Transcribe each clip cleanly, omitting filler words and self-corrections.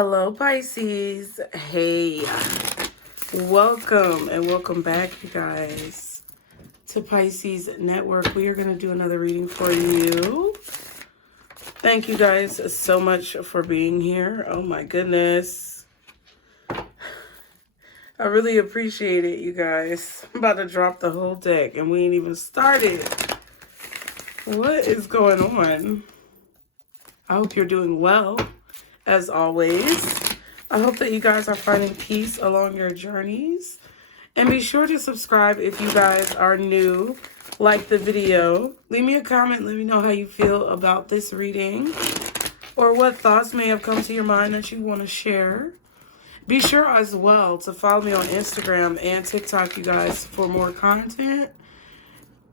Hello, Pisces. Hey, welcome and welcome back, you guys, to Pisces Network. We are going to do another reading for you. Thank you guys so much for being here. Oh my goodness. I really appreciate it, you guys. I'm about to drop the whole deck and we ain't even started. What is going on? I hope you're doing well. As always, I hope that you guys are finding peace along your journeys. And be sure to subscribe if you guys are new. Like the video. Leave me a comment. Let me know how you feel about this reading. Or what thoughts may have come to your mind that you want to share. Be sure as well to follow me on Instagram and TikTok, you guys, for more content.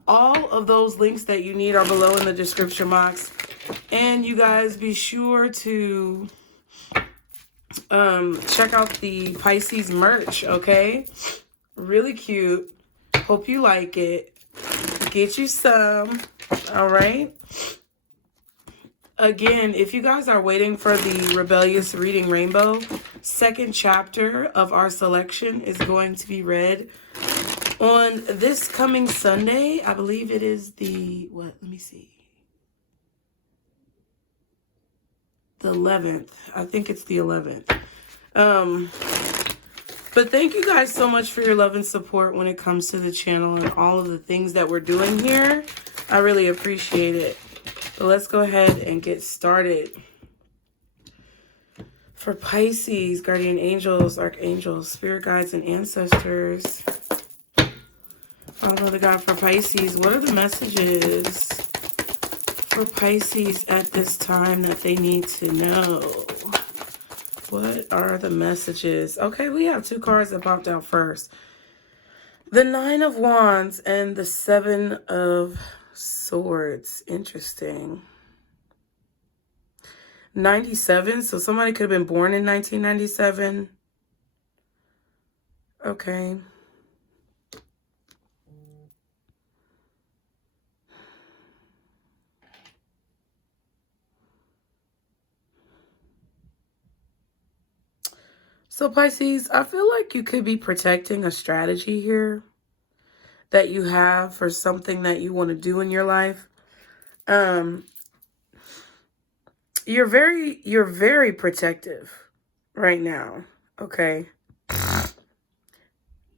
All of those links that you need are below in the description box. And you guys be sure to check out the Pisces merch, okay? Really cute. Hope you like it. Get you some. All right. Again, if you guys are waiting for the Rebellious Reading Rainbow, second chapter of our selection is going to be read on this coming Sunday. I believe it is the, what? Let me see. The 11th. I think it's the 11th. But thank you guys so much for your love and support when it comes to the channel and all of the things that we're doing here. I really appreciate it. But let's go ahead and get started. For Pisces, guardian angels, archangels, spirit guides, and ancestors. Father God, for Pisces, what are the messages for Pisces at this time that they need to know? What are the messages? Okay, we have two cards that popped out first. The Nine of Wands and the Seven of Swords. Interesting. 97, so somebody could have been born in 1997. Okay. So Pisces, I feel like you could be protecting a strategy here that you have for something that you want to do in your life. You're very protective right now, okay?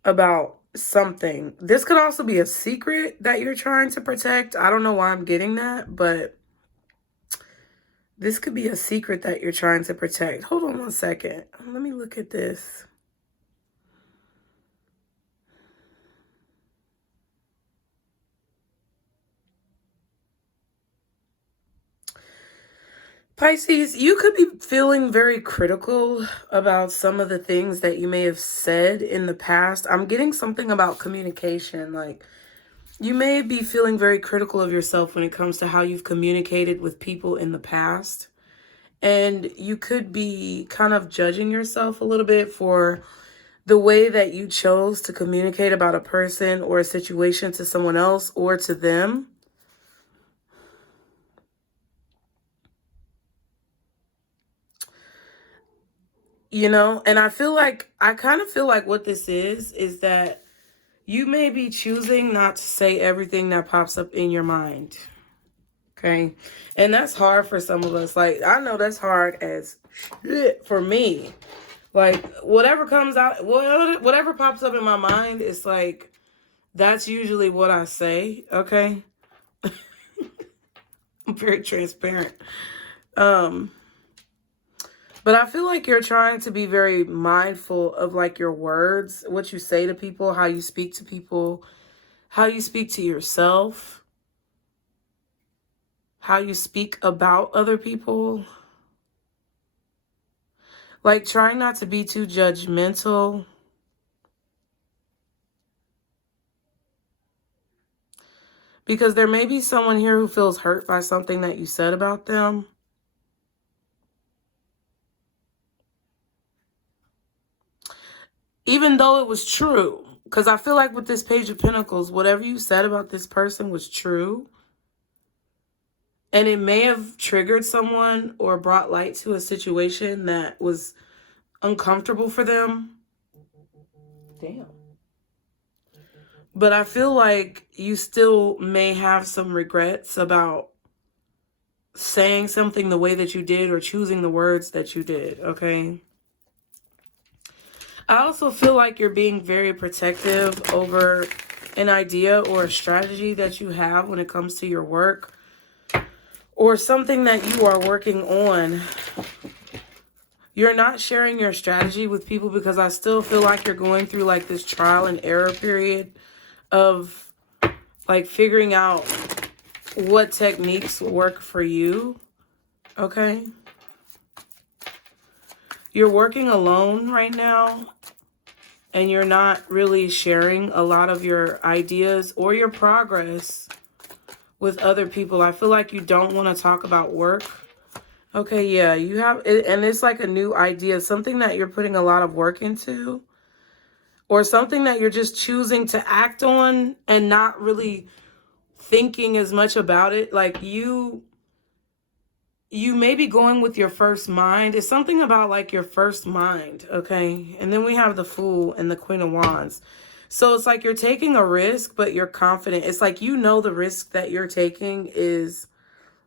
About something. This could also be a secret that you're trying to protect. I don't know why I'm getting that, but this could be a secret that you're trying to protect. Hold on one second. Let me look at this. Pisces, you could be feeling very critical about some of the things that you may have said in the past. I'm getting something about communication. Like, you may be feeling very critical of yourself when it comes to how you've communicated with people in the past. And you could be kind of judging yourself a little bit for the way that you chose to communicate about a person or a situation to someone else or to them. You know, and I kind of feel like what this is that you may be choosing not to say everything that pops up in your mind. Okay. And that's hard for some of us. Like, I know that's hard as shit for me. Like, whatever comes out, whatever pops up in my mind, it's like, that's usually what I say. Okay. I'm very transparent. But I feel like you're trying to be very mindful of like your words, what you say to people, how you speak to people, how you speak to yourself, how you speak about other people. Like, trying not to be too judgmental. Because there may be someone here who feels hurt by something that you said about them. Even though it was true. Because I feel like with this Page of Pentacles, whatever you said about this person was true. And it may have triggered someone or brought light to a situation that was uncomfortable for them. Damn. But I feel like you still may have some regrets about saying something the way that you did or choosing the words that you did, okay? I also feel like you're being very protective over an idea or a strategy that you have when it comes to your work or something that you are working on. You're not sharing your strategy with people because I still feel like you're going through like this trial and error period of like figuring out what techniques work for you, okay? You're working alone right now and you're not really sharing a lot of your ideas or your progress with other people. I feel like you don't want to talk about work. Okay, yeah, you have, and it's like a new idea, something that you're putting a lot of work into, or something that you're just choosing to act on and not really thinking as much about it. Like you may be going with your first mind. It's something about like your first mind, okay? And then we have the Fool and the Queen of Wands. So it's like you're taking a risk, but you're confident. It's like you know the risk that you're taking is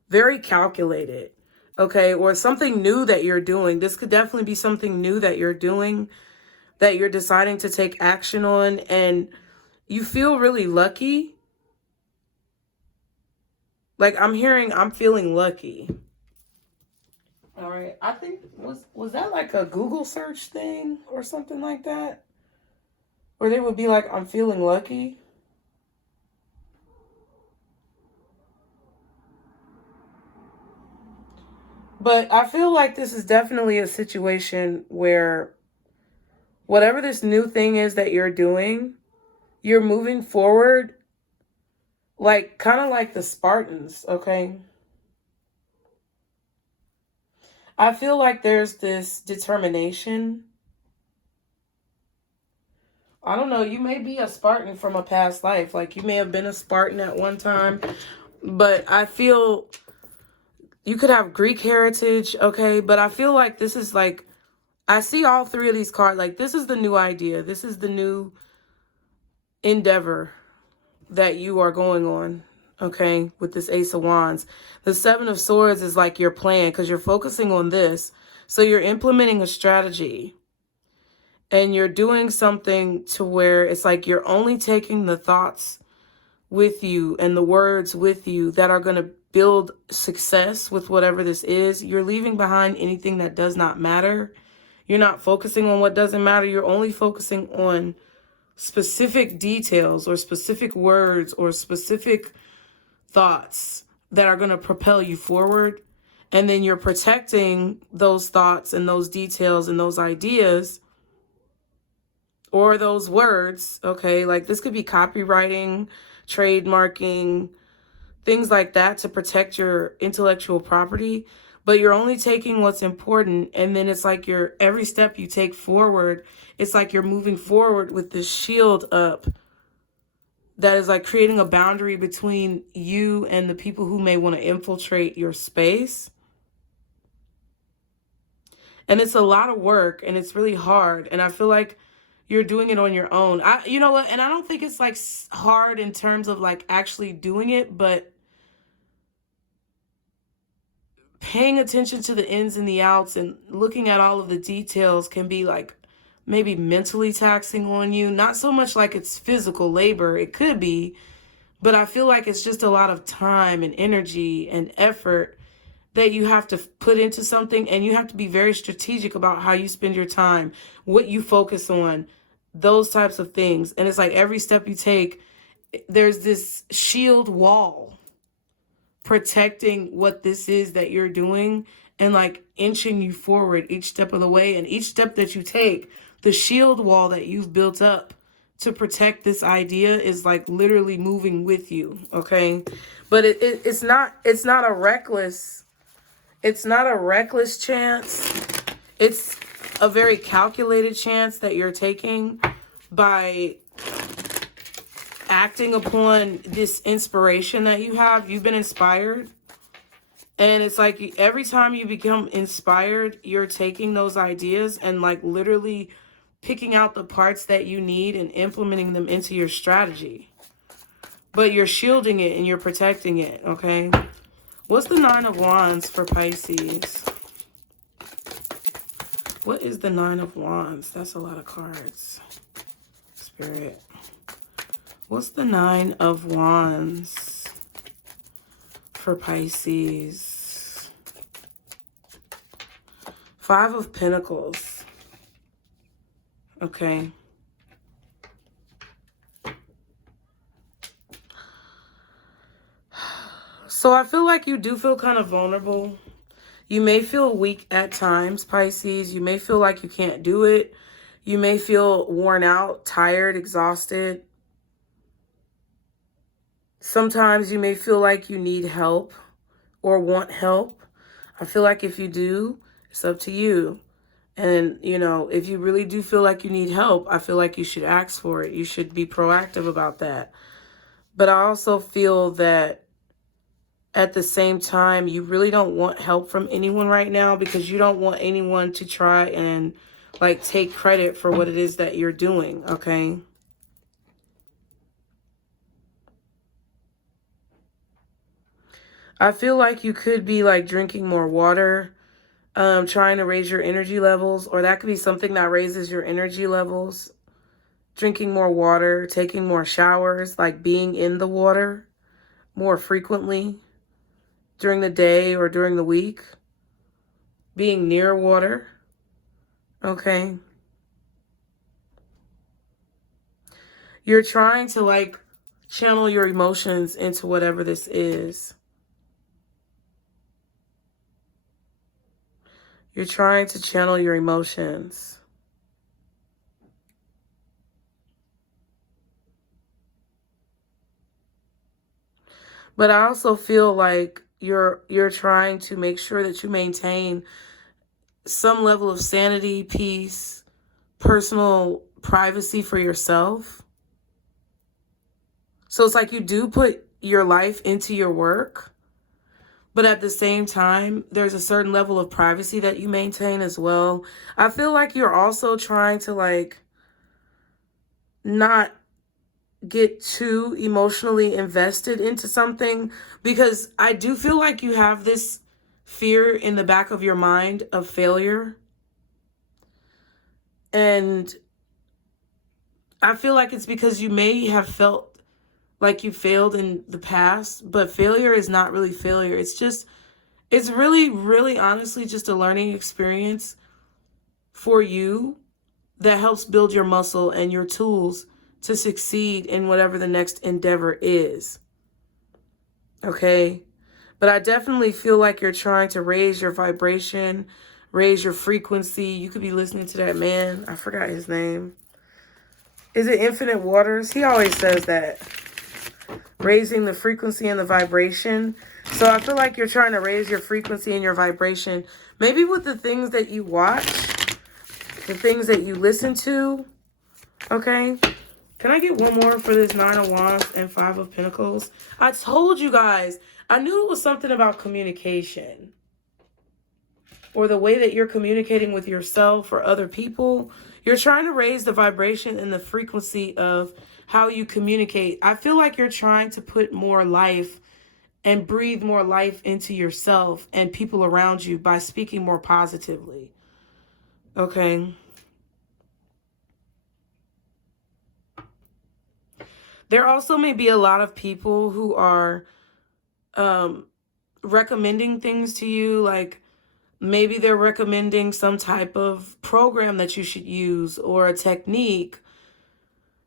very calculated, okay? Or something new that you're doing. This could definitely be something new that you're doing, that you're deciding to take action on, and you feel really lucky. Like I'm feeling lucky. All right, I think, was that like a Google search thing or something like that? Or they would be like, I'm feeling lucky. But I feel like this is definitely a situation where whatever this new thing is that you're doing, you're moving forward like kind of like the Spartans, okay? I feel like there's this determination. I don't know, you may be a Spartan from a past life. Like you may have been a Spartan at one time, but I feel you could have Greek heritage, okay? But I feel like this is like, I see all three of these cards. Like this is the new idea. This is the new endeavor that you are going on, okay, with this Ace of Wands. The Seven of Swords is like your plan because you're focusing on this. So you're implementing a strategy and you're doing something to where it's like you're only taking the thoughts with you and the words with you that are going to build success with whatever this is. You're leaving behind anything that does not matter. You're not focusing on what doesn't matter. You're only focusing on specific details or specific words or specific thoughts that are going to propel you forward. And then you're protecting those thoughts and those details and those ideas or those words, okay? Like this could be copywriting, trademarking, things like that to protect your intellectual property. But you're only taking what's important. And then it's like every step you take forward, it's like you're moving forward with this shield up that is like creating a boundary between you and the people who may want to infiltrate your space. And it's a lot of work and it's really hard. And I feel like you're doing it on your own. You know what? And I don't think it's like hard in terms of like actually doing it, but paying attention to the ins and the outs and looking at all of the details can be like maybe mentally taxing on you. Not so much like it's physical labor. It could be, but I feel like it's just a lot of time and energy and effort that you have to put into something, and you have to be very strategic about how you spend your time, what you focus on, those types of things. And it's like every step you take, there's this shield wall protecting what this is that you're doing and like inching you forward each step of the way. And each step that you take, the shield wall that you've built up to protect this idea is like literally moving with you, okay? But it's not a reckless, it's not a reckless chance. It's a very calculated chance that you're taking by acting upon this inspiration that you have. You've been inspired, And it's like every time you become inspired, you're taking those ideas and like literally picking out the parts that you need and implementing them into your strategy. But you're shielding it and you're protecting it, okay? What's the Nine of Wands for Pisces? What is the Nine of Wands? That's a lot of cards. Spirit. What's the Nine of Wands for Pisces? Five of Pentacles. Okay. So I feel like you do feel kind of vulnerable. You may feel weak at times, Pisces. You may feel like you can't do it. You may feel worn out, tired, exhausted. Sometimes you may feel like you need help or want help. I feel like if you do, it's up to you. And, you know, if you really do feel like you need help, I feel like you should ask for it. You should be proactive about that. But I also feel that at the same time, you really don't want help from anyone right now because you don't want anyone to try and like take credit for what it is that you're doing, okay? I feel like you could be like drinking more water, trying to raise your energy levels, or that could be something that raises your energy levels. Drinking more water, taking more showers, like being in the water more frequently during the day or during the week. Being near water, okay? You're trying to like channel your emotions into whatever this is. You're trying to channel your emotions. But I also feel like you're trying to make sure that you maintain some level of sanity, peace, personal privacy for yourself. So it's like you do put your life into your work, but at the same time, there's a certain level of privacy that you maintain as well. I feel like you're also trying to like not get too emotionally invested into something, because I do feel like you have this fear in the back of your mind of failure. And I feel like it's because you may have felt like you failed in the past, but failure is not really failure. It's really, really honestly just a learning experience for you that helps build your muscle and your tools to succeed in whatever the next endeavor is. Okay? But I definitely feel like you're trying to raise your vibration, raise your frequency. You could be listening to that man. I forgot his name. Is it Infinite Waters? He always says that. Raising the frequency and the vibration. So I feel like you're trying to raise your frequency and your vibration. Maybe with the things that you watch, the things that you listen to. Okay? Can I get one more for this Nine of Wands and Five of Pentacles? I told you guys, I knew it was something about communication. Or the way that you're communicating with yourself or other people. You're trying to raise the vibration and the frequency of how you communicate. I feel like you're trying to put more life and breathe more life into yourself and people around you by speaking more positively. Okay. There also may be a lot of people who are recommending things to you, like maybe they're recommending some type of program that you should use or a technique,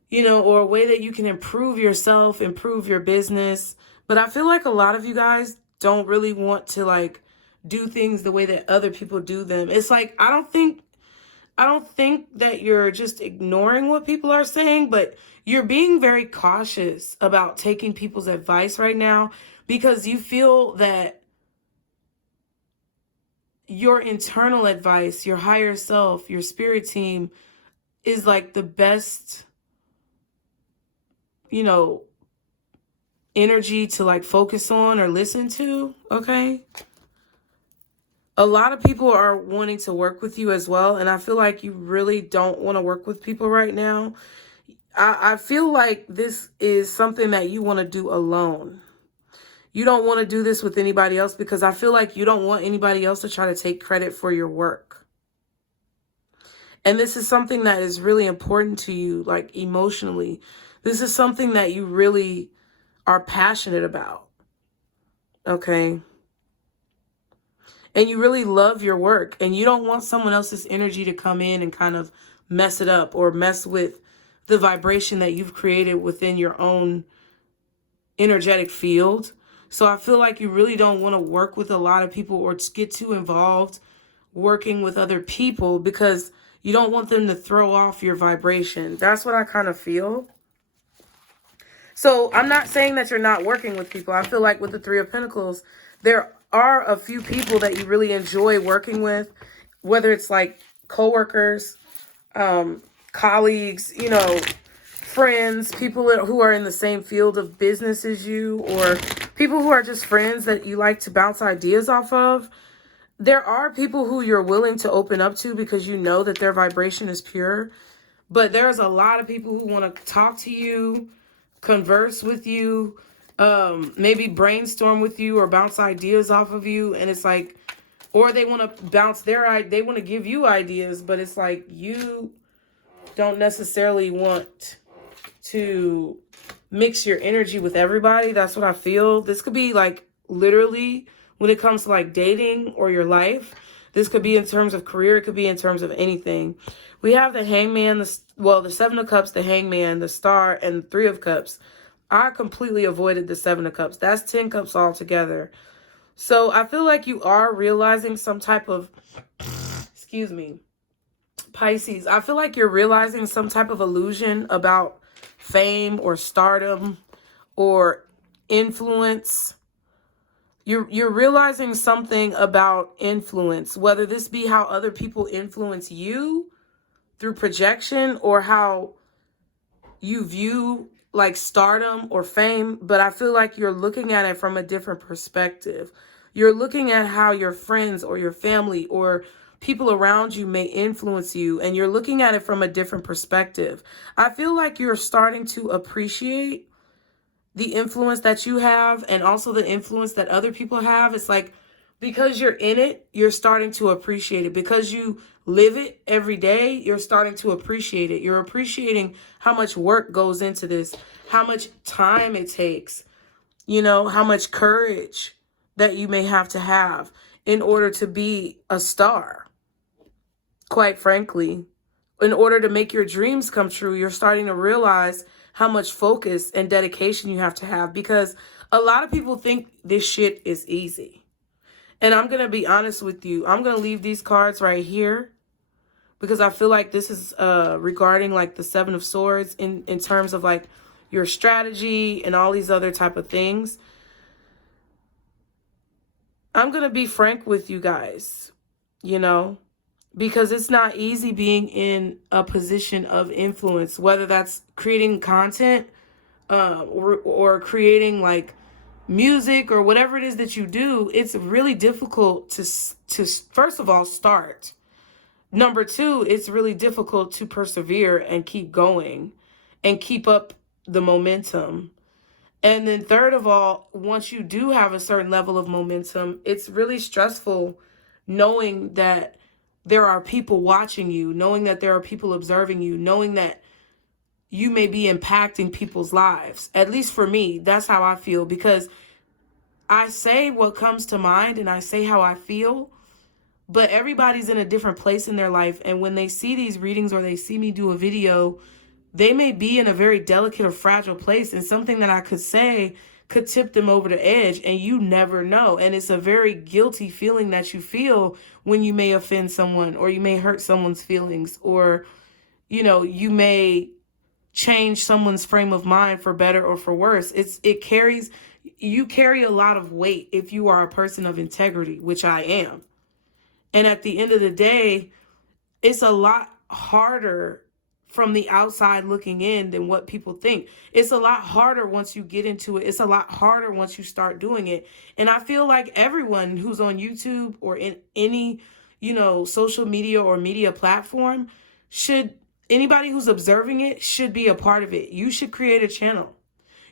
you know, or a way that you can improve yourself, improve your business. But I feel like a lot of you guys don't really want to like do things the way that other people do them. It's like, I don't think that you're just ignoring what people are saying, but you're being very cautious about taking people's advice right now because you feel that your internal advice, your higher self, your spirit team is like the best, you know, energy to like focus on or listen to, okay? A lot of people are wanting to work with you as well. And I feel like you really don't want to work with people right now. I feel like this is something that you want to do alone. You don't want to do this with anybody else because I feel like you don't want anybody else to try to take credit for your work. And this is something that is really important to you, like emotionally. This is something that you really are passionate about. Okay? And you really love your work, and you don't want someone else's energy to come in and kind of mess it up or mess with the vibration that you've created within your own energetic field. So I feel like you really don't want to work with a lot of people or get too involved working with other people because you don't want them to throw off your vibration. That's what I kind of feel. So I'm not saying that you're not working with people. I feel like with the Three of Pentacles, there are a few people that you really enjoy working with, whether it's like coworkers, colleagues, you know, friends, people who are in the same field of business as you, or people who are just friends that you like to bounce ideas off of. There are people who you're willing to open up to because you know that their vibration is pure. But there's a lot of people who want to talk to you, converse with you, maybe brainstorm with you or bounce ideas off of you. And it's like, or they want to bounce they want to give you ideas, but it's like you don't necessarily want to mix your energy with everybody. That's what I feel. This could be like literally when it comes to like dating or your life. This could be in terms of career. It could be in terms of anything. We have the Hangman, the Seven of Cups, the Hangman, the Star, and the Three of Cups. I completely avoided the Seven of Cups. That's 10 cups altogether. So I feel like you are realizing some type of, excuse me, Pisces. I feel like you're realizing some type of illusion about fame or stardom or influence. You're realizing something about influence, whether this be how other people influence you through projection or how you view like stardom or fame. But I feel like you're looking at it from a different perspective. You're looking at how your friends or your family or people around you may influence you, and you're looking at it from a different perspective. I feel like you're starting to appreciate the influence that you have and also the influence that other people have. It's like because you're in it, you're starting to appreciate it. Because you live it every day, you're starting to appreciate it. You're appreciating how much work goes into this, how much time it takes, you know, how much courage that you may have to have in order to be a star. Quite frankly, in order to make your dreams come true, you're starting to realize how much focus and dedication you have to have, because a lot of people think this shit is easy. And I'm going to be honest with you. I'm going to leave these cards right here because I feel like this is regarding like the Seven of Swords in terms of like your strategy and all these other type of things. I'm going to be frank with you guys, you know, because it's not easy being in a position of influence, whether that's creating content or creating like music or whatever it is that you do. It's really difficult to first of all start. Number two, it's really difficult to persevere and keep going and keep up the momentum. And then third of all, once you do have a certain level of momentum, it's really stressful knowing that there are people watching you, knowing that there are people observing you, knowing that you may be impacting people's lives. At least for me, that's how I feel, because I say what comes to mind and I say how I feel, but everybody's in a different place in their life. And when they see these readings or they see me do a video, they may be in a very delicate or fragile place, and something that I could say could tip them over the edge, and you never know. And it's a very guilty feeling that you feel when you may offend someone or you may hurt someone's feelings, or, you know, you may change someone's frame of mind for better or for worse. You carry a lot of weight if you are a person of integrity, which I am. And at the end of the day, it's a lot harder from the outside looking in than what people think. It's a lot harder once you get into it. It's a lot harder once you start doing it. And I feel like everyone who's on YouTube or in any, social media or media platform anybody who's observing it should be a part of it. You should create a channel.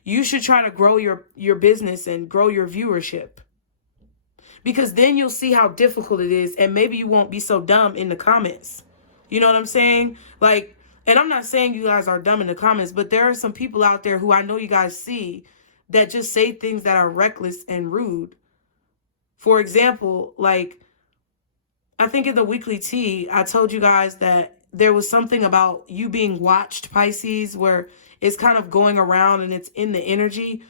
You should try to grow your business and grow your viewership. Because then you'll see how difficult it is, and maybe you won't be so dumb in the comments. You know what I'm saying? Like, and I'm not saying you guys are dumb in the comments, but there are some people out there who I know you guys see that just say things that are reckless and rude. For example, like, I think in the weekly tea, I told you guys that there was something about you being watched, Pisces, where it's kind of going around and it's in the energy.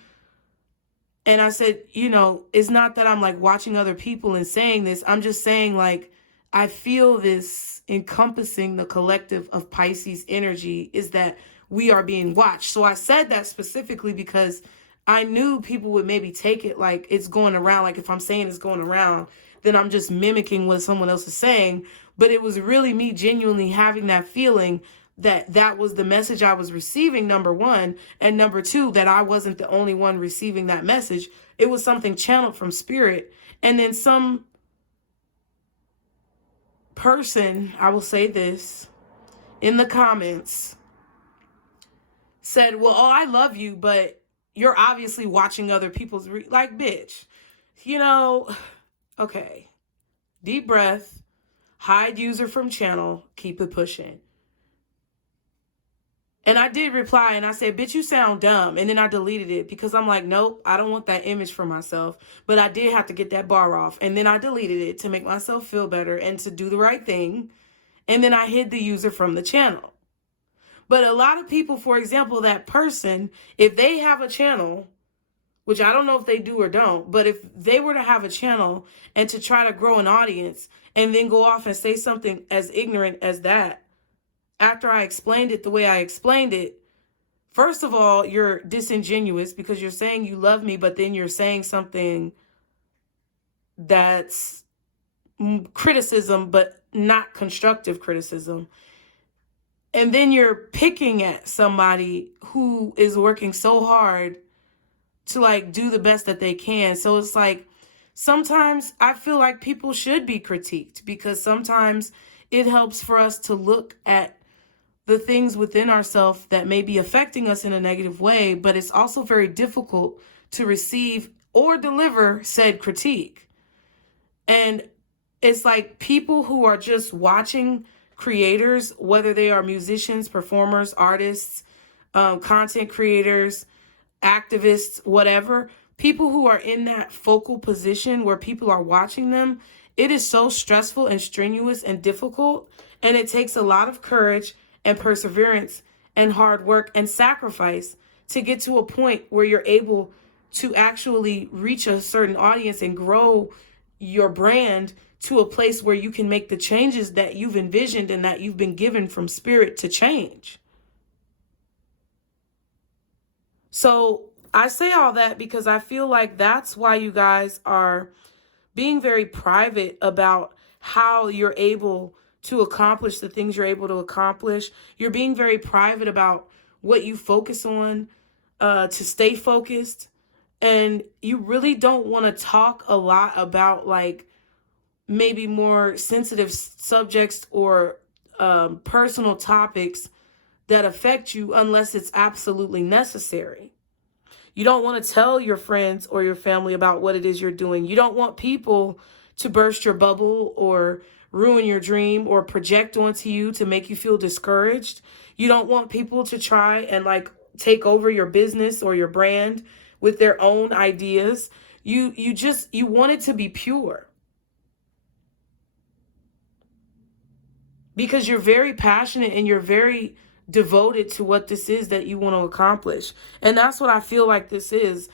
And I said, it's not that I'm like watching other people and saying this. I'm just saying, like, I feel this encompassing the collective of Pisces energy is that we are being watched. So I said that specifically because I knew people would maybe take it like it's going around. Like if I'm saying it's going around, then I'm just mimicking what someone else is saying. But it was really me genuinely having that feeling that was the message I was receiving, number one. And number two, that I wasn't the only one receiving that message. It was something channeled from spirit. And then some person, I will say this, in the comments said, well, oh, I love you, but you're obviously watching other people's, like, bitch, okay. Deep breath, hide user from channel, keep it pushing. And I did reply and I said, bitch, you sound dumb. And then I deleted it because I'm like, nope, I don't want that image for myself. But I did have to get that bar off. And then I deleted it to make myself feel better and to do the right thing. And then I hid the user from the channel. But a lot of people, for example, that person, if they have a channel, which I don't know if they do or don't, but if they were to have a channel and to try to grow an audience and then go off and say something as ignorant as that, after I explained it the way I explained it, first of all, you're disingenuous because you're saying you love me, but then you're saying something that's criticism, but not constructive criticism. And then you're picking at somebody who is working so hard to like do the best that they can. So it's like, sometimes I feel like people should be critiqued because sometimes it helps for us to look at the things within ourselves that may be affecting us in a negative way, but it's also very difficult to receive or deliver said critique. And it's like people who are just watching creators, whether they are musicians, performers, artists, content creators, activists, whatever, people who are in that focal position where people are watching them, it is so stressful and strenuous and difficult. And it takes a lot of courage and perseverance and hard work and sacrifice to get to a point where you're able to actually reach a certain audience and grow your brand to a place where you can make the changes that you've envisioned and that you've been given from spirit to change. So I say all that because I feel like that's why you guys are being very private about how you're able to accomplish the things you're able to accomplish. You're being very private about what you focus on to stay focused. And you really don't want to talk a lot about like maybe more sensitive subjects or personal topics that affect you unless it's absolutely necessary. You don't want to tell your friends or your family about what it is you're doing. You don't want people to burst your bubble or ruin your dream or project onto you to make you feel discouraged. You don't want people to try and like take over your business or your brand with their own ideas. You want it to be pure. Because you're very passionate and you're very devoted to what this is that you want to accomplish. And that's what I feel like this is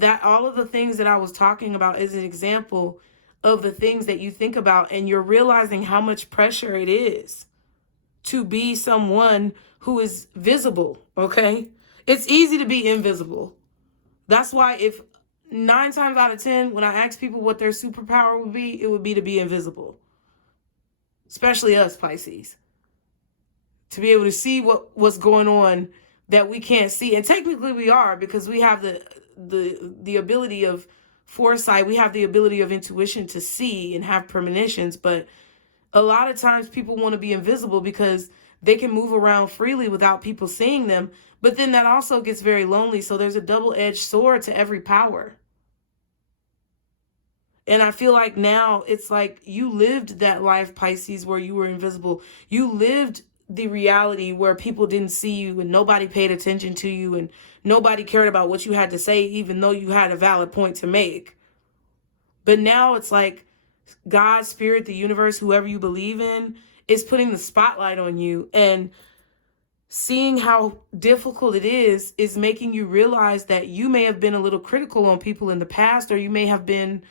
that all of the things that I was talking about is an example of the things that you think about, and you're realizing how much pressure it is to be someone who is visible, okay? It's easy to be invisible. That's why if 9 times out of 10, when I ask people what their superpower would be, it would be to be invisible. Especially us, Pisces. to be able to see what's going on that we can't see. And technically we are, because we have the ability of foresight. We have the ability of intuition to see and have premonitions. But a lot of times people want to be invisible because they can move around freely without people seeing them. But then that also gets very lonely. So there's a double-edged sword to every power. And I feel like now it's like you lived that life, Pisces, where you were invisible. You lived the reality where people didn't see you and nobody paid attention to you and nobody cared about what you had to say, even though you had a valid point to make. But now it's like God, spirit, the universe, whoever you believe in, is putting the spotlight on you, and seeing how difficult it is making you realize that you may have been a little critical on people in the past, or you may have been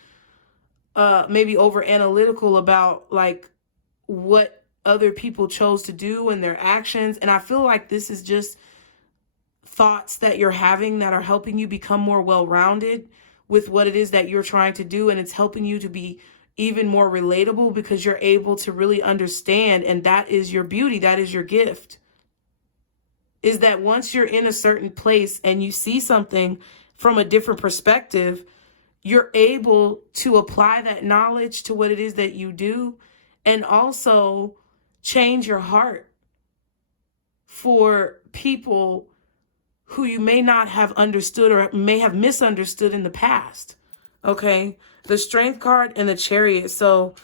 maybe over analytical about like what other people chose to do and their actions. And I feel like this is just thoughts that you're having that are helping you become more well-rounded with what it is that you're trying to do. And it's helping you to be even more relatable because you're able to really understand. And that is your beauty. That is your gift. Is that once you're in a certain place and you see something from a different perspective, you're able to apply that knowledge to what it is that you do, and also change your heart for people who you may not have understood or may have misunderstood in the past. Okay, the Strength card and the Chariot. So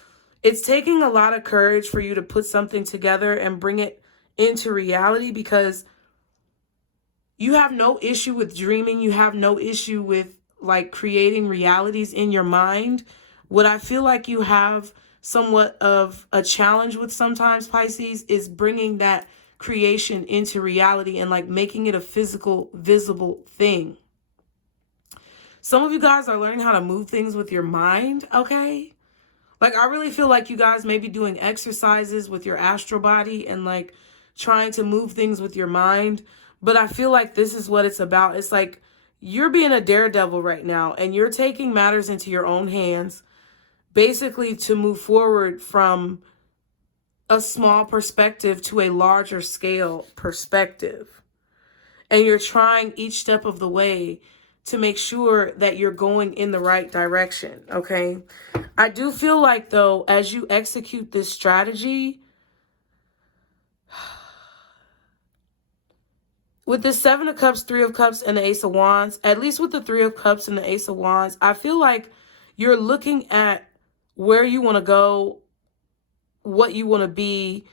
it's taking a lot of courage for you to put something together and bring it into reality, because you have no issue with dreaming. You have no issue with like creating realities in your mind. What I feel like you have somewhat of a challenge with sometimes, Pisces, is bringing that creation into reality and like making it a physical, visible thing. Some of you guys are learning how to move things with your mind, okay? Like, I really feel like you guys may be doing exercises with your astral body and like trying to move things with your mind. But I feel like this is what it's about. It's like you're being a daredevil right now, and you're taking matters into your own hands, basically to move forward from a small perspective to a larger scale perspective. And you're trying each step of the way to make sure that you're going in the right direction, okay? I do feel like, though, as you execute this strategy, with the Seven of Cups, Three of Cups, and the Ace of Wands, at least with the Three of Cups and the Ace of Wands, I feel like you're looking at where you want to go, what you want to be,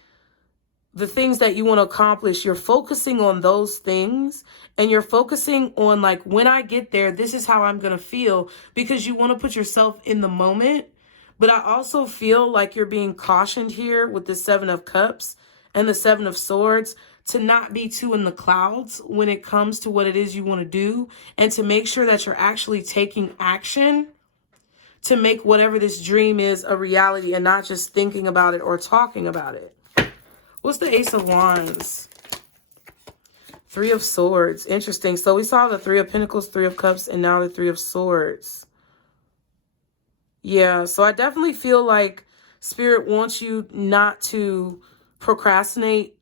the things that you want to accomplish. You're focusing on those things, and you're focusing on like, when I get there, this is how I'm going to feel, because you want to put yourself in the moment. But I also feel like you're being cautioned here with the Seven of Cups and the Seven of Swords to not be too in the clouds when it comes to what it is you want to do, and to make sure that you're actually taking action to make whatever this dream is a reality, and not just thinking about it or talking about it. What's the Ace of Wands? Three of Swords. Interesting. So we saw the Three of Pentacles, Three of Cups, and now the Three of Swords. Yeah, so I definitely feel like Spirit wants you not to procrastinate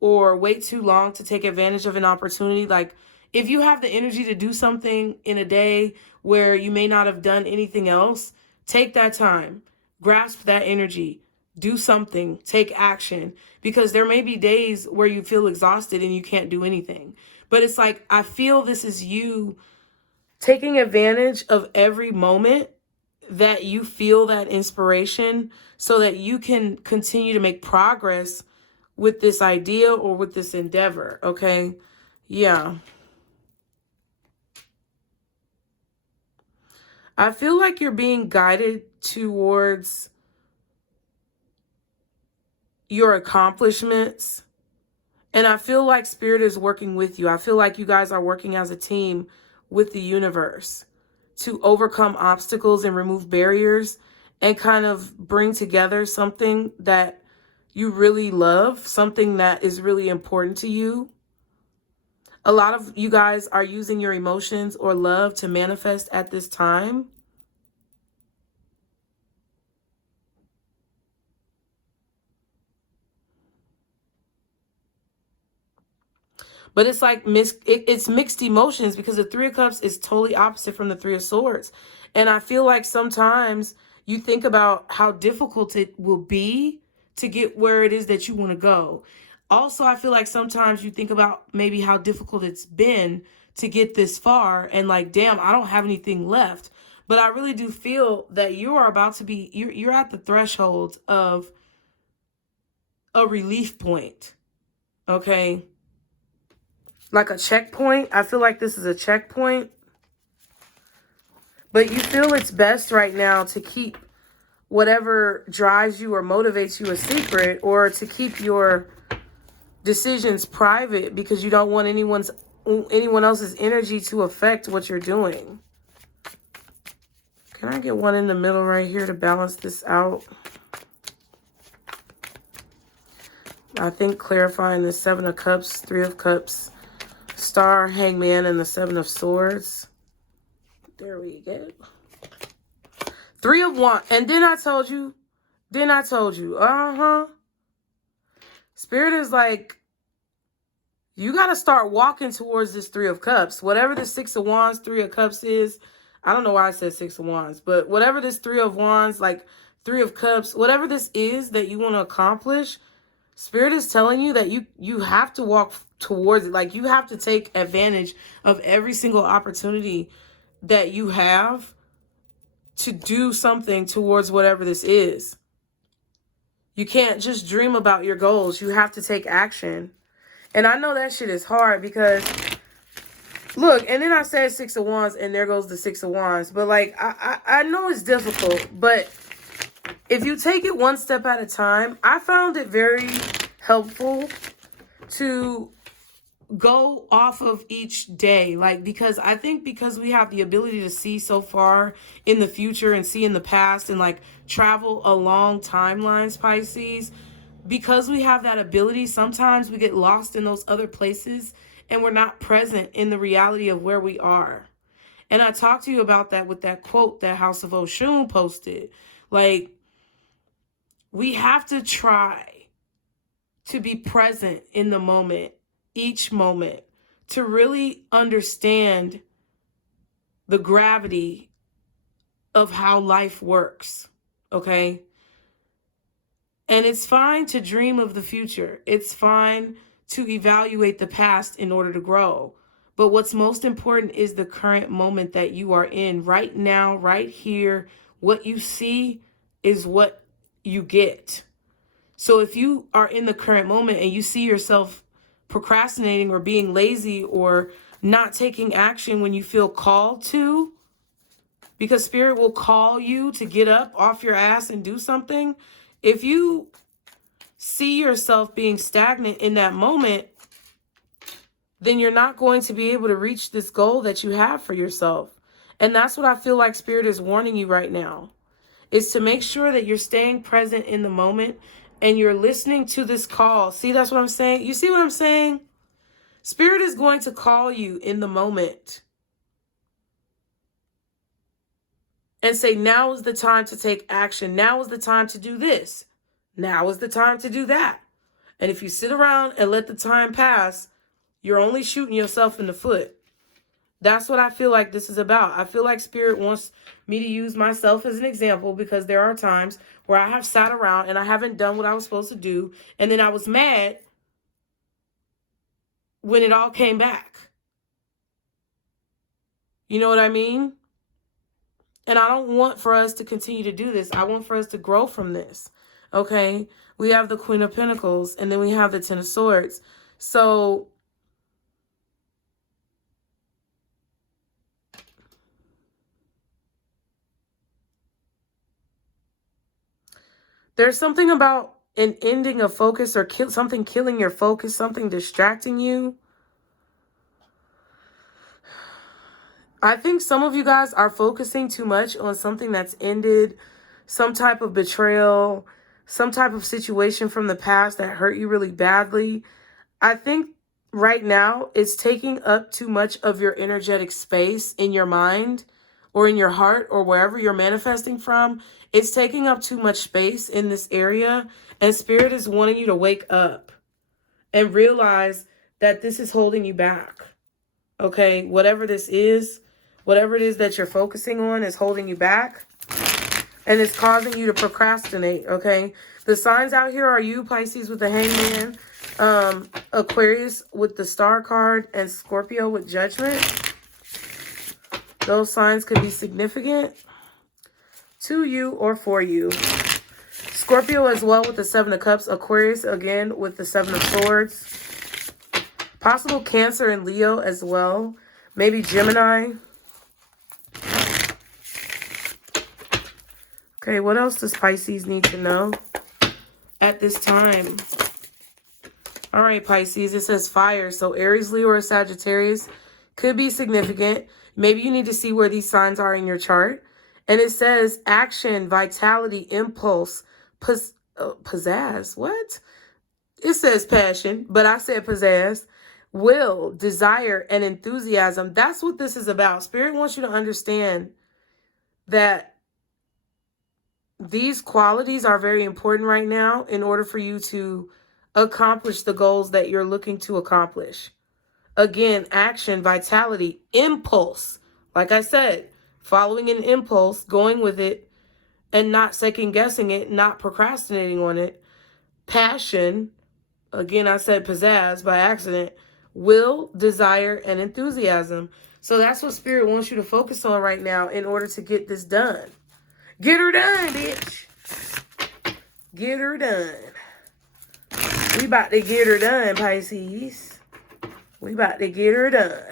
or wait too long to take advantage of an opportunity. Like, if you have the energy to do something in a day where you may not have done anything else, take that time, grasp that energy, do something, take action, because there may be days where you feel exhausted and you can't do anything. But it's like, I feel this is you taking advantage of every moment that you feel that inspiration, so that you can continue to make progress with this idea or with this endeavor, okay? Yeah. I feel like you're being guided towards your accomplishments, and I feel like Spirit is working with you. I feel like you guys are working as a team with the universe to overcome obstacles and remove barriers and kind of bring together something that you really love, something that is really important to you. A lot of you guys are using your emotions or love to manifest at this time. But it's like it's mixed emotions, because the Three of Cups is totally opposite from the Three of Swords. And I feel like sometimes you think about how difficult it will be to get where it is that you want to go. Also, I feel like sometimes you think about maybe how difficult it's been to get this far, and like, damn, I don't have anything left. But I really do feel that you are about to be, you're at the threshold of a relief point. Okay? Like a checkpoint. I feel like this is a checkpoint. But you feel it's best right now to keep whatever drives you or motivates you a secret, or to keep your decisions private, because you don't want anyone else's energy to affect what you're doing. Can I get one in the middle right here to balance this out? I think clarifying the Seven of Cups, Three of Cups, Star, Hangman, and the Seven of Swords. There we go. Three of Wands. And then I told you. Spirit is like, you got to start walking towards this Three of Cups. Whatever the Six of Wands, Three of Cups is. I don't know why I said Six of Wands. But whatever this Three of Wands, like Three of Cups, whatever this is that you want to accomplish, Spirit is telling you that you have to walk towards it. Like, you have to take advantage of every single opportunity that you have to do something towards whatever this is. You can't just dream about your goals. You have to take action. And I know that shit is hard, because look, and then I said Six of Wands, and there goes the Six of Wands. But like, I know it's difficult, but if you take it one step at a time, I found it very helpful to go off of each day. Like, because I think because we have the ability to see so far in the future and see in the past and like travel along timelines, Pisces, because we have that ability, sometimes we get lost in those other places and we're not present in the reality of where we are. And I talked to you about that with that quote that House of Oshun posted. Like, we have to try to be present in the moment, each moment, to really understand the gravity of how life works, okay? And it's fine to dream of the future. It's fine to evaluate the past in order to grow. But what's most important is the current moment that you are in right now, right here. What you see is what you get. So if you are in the current moment and you see yourself procrastinating or being lazy or not taking action when you feel called to, because Spirit will call you to get up off your ass and do something. If you see yourself being stagnant in that moment, then you're not going to be able to reach this goal that you have for yourself. And that's what I feel like Spirit is warning you right now, is to make sure that you're staying present in the moment and you're listening to this call. See, that's what I'm saying. You see what I'm saying? Spirit is going to call you in the moment and say, now is the time to take action. Now is the time to do this. Now is the time to do that. And if you sit around and let the time pass, you're only shooting yourself in the foot. That's what I feel like this is about. I feel like Spirit wants me to use myself as an example, because there are times where I have sat around and I haven't done what I was supposed to do. And then I was mad when it all came back. You know what I mean? And I don't want for us to continue to do this. I want for us to grow from this. Okay? We have the Queen of Pentacles, and then we have the Ten of Swords. So there's something about an ending of focus, or something killing your focus, something distracting you. I think some of you guys are focusing too much on something that's ended, some type of betrayal, some type of situation from the past that hurt you really badly. I think right now it's taking up too much of your energetic space in your mind or in your heart or wherever you're manifesting from. It's taking up too much space in this area, and Spirit is wanting you to wake up and realize that this is holding you back. Okay, whatever this is, whatever it is that you're focusing on is holding you back. And it's causing you to procrastinate, okay? The signs out here are you, Pisces, with the Hangman, Aquarius with the Star card, and Scorpio with Judgment. Those signs could be significant to you or for you. Scorpio as well with the Seven of Cups. Aquarius again with the Seven of Swords. Possible Cancer and Leo as well. Maybe Gemini. Okay, what else does Pisces need to know at this time? All right, Pisces, it says fire. So Aries, Leo, or Sagittarius could be significant. Maybe you need to see where these signs are in your chart. And it says action, vitality, impulse, pizzazz. What? It says passion, but I said pizzazz. Will, desire, and enthusiasm. That's what this is about. Spirit wants you to understand that these qualities are very important right now in order for you to accomplish the goals that you're looking to accomplish. Again, action, vitality, impulse. Like I said, following an impulse, going with it, and not second guessing it, not procrastinating on it. Passion, again, I said pizzazz by accident. Will, desire, and enthusiasm. So that's what Spirit wants you to focus on right now in order to get this done. Get her done, bitch. Get her done. We about to get her done, Pisces. We about to get her done.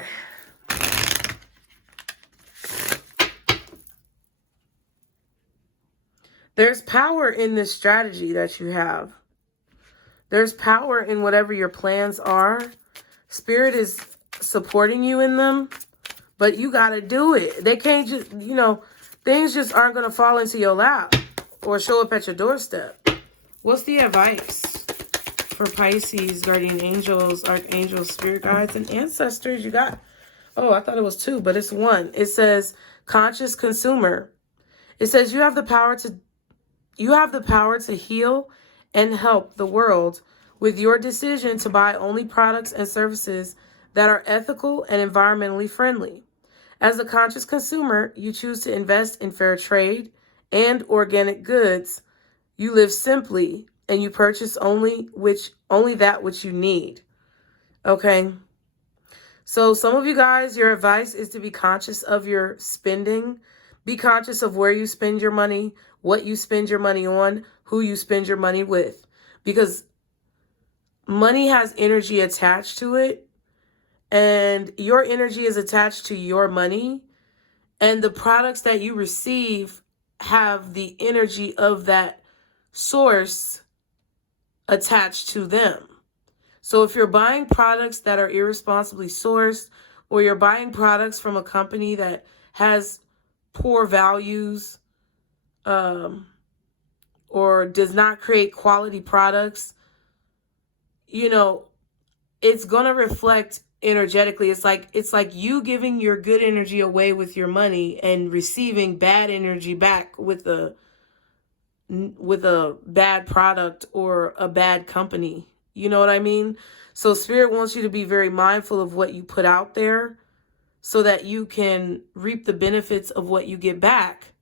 There's power in this strategy that you have. There's power in whatever your plans are. Spirit is supporting you in them, but you got to do it. They can't just, you know, things just aren't going to fall into your lap or show up at your doorstep. What's the advice for Pisces, guardian angels, archangels, spirit guides, and ancestors? You got, oh, I thought it was 2, but it's 1. It says conscious consumer. It says you have the power to heal and help the world with your decision to buy only products and services that are ethical and environmentally friendly. As a conscious consumer, you choose to invest in fair trade and organic goods. You live simply and you purchase only that which you need. Okay? So some of you guys, your advice is to be conscious of your spending. Be conscious of where you spend your money, what you spend your money on, who you spend your money with. Because money has energy attached to it. And your energy is attached to your money. And the products that you receive have the energy of that source attached to them. So if you're buying products that are irresponsibly sourced, or you're buying products from a company that has poor values, or does not create quality products, you know, it's going to reflect energetically. It's like you giving your good energy away with your money and receiving bad energy back with a bad product or a bad company. You know what I mean? So Spirit wants you to be very mindful of what you put out there so that you can reap the benefits of what you get back,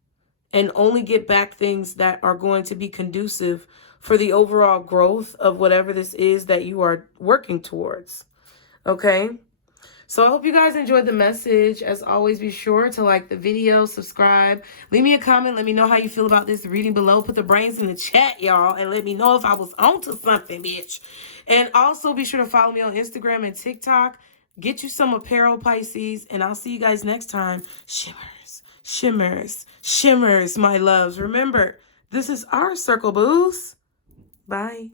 and only get back things that are going to be conducive for the overall growth of whatever this is that you are working towards. Okay? So I hope you guys enjoyed the message. As always, be sure to like the video, subscribe, leave me a comment. Let me know how you feel about this reading below. Put the brains in the chat, y'all, and let me know if I was onto something, bitch. And also be sure to follow me on Instagram and TikTok. Get you some apparel, Pisces, and I'll see you guys next time. Shimmers, shimmers, shimmers, my loves. Remember, this is our circle, boos. Bye.